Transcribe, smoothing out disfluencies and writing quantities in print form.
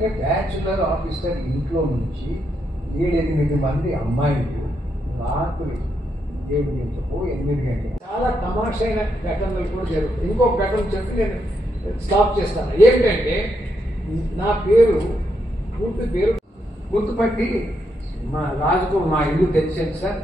అంటే bachelor officer ఇంట్లో నుంచి 7-8 మంది అమ్మాయిలు రాత్రి 7 గంటలకు 8 గంటలకు చాలా తమాషైన ఘటనలు కూడా జరుగుతాయి. ఇంకొక ఘటన చెప్పి నేను స్టాప్ చేస్తాను. ఏమిటంటే నా పేరు పూర్తి పేరు గుర్తుపట్టి మా రాజుకు మా ఇల్లు తెచ్చాను సార్,